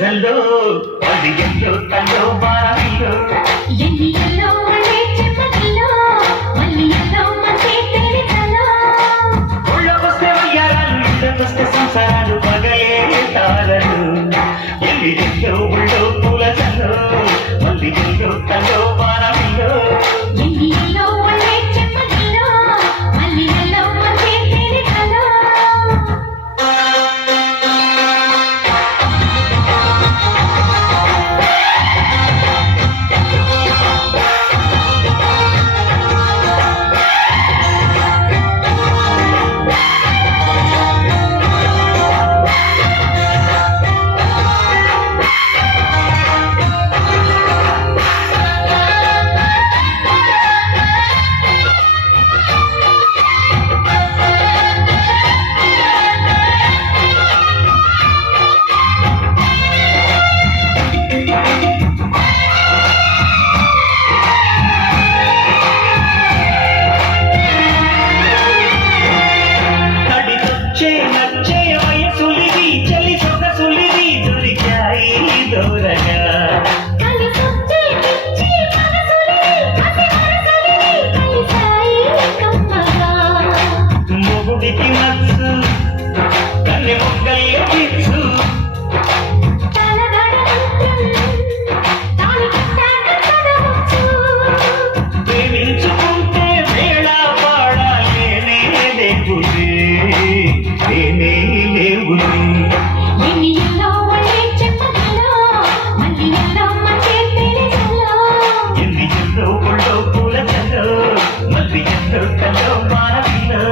జల్లో అది ఎల్లో తల్లో బారాలో ఎన్నియల్లో అనే చెమ్మగిల్లో మల్లియల్లో మంచి తెలితలో ఒళ్ళకొస్తే వయ్యారాలు ఇళ్ళకొస్తే సంసారాలు పగలే తారలు ఎల్లో ఒళ్ళో పూల జల్లో మళ్ళీ ఎల్లో తల్లో బారాలో ఎన్నియల్లో అనే చెమ్మగిల్లో మల్లియల్లో మంచి తెలితలో నచ్చే వయసులిది చలి సొగసులిది దొరికాయి దూరగా కలిసొచ్చే పిచ్చి మనసులిది అతి మనసులిది కలిసాయి కమ్మగా మొగుడికి నచ్చు కన్నె మొగ్గల్లో పిచ్చు తలగడ నృత్యం తాళి కట్టాక చదవచ్చు ప్రేమించుకుంటే వేళ పాడాలేనే లేవులే లేనే లేవులే ఎన్నియల్లో అనే చెమ్మగిల్లో మల్లియల్లో మంచి తెలితలో ఎన్ని ఎల్లో ఒళ్ళో పూల జల్లో మళ్ళీ ఎల్లో కల్లో మారవిలో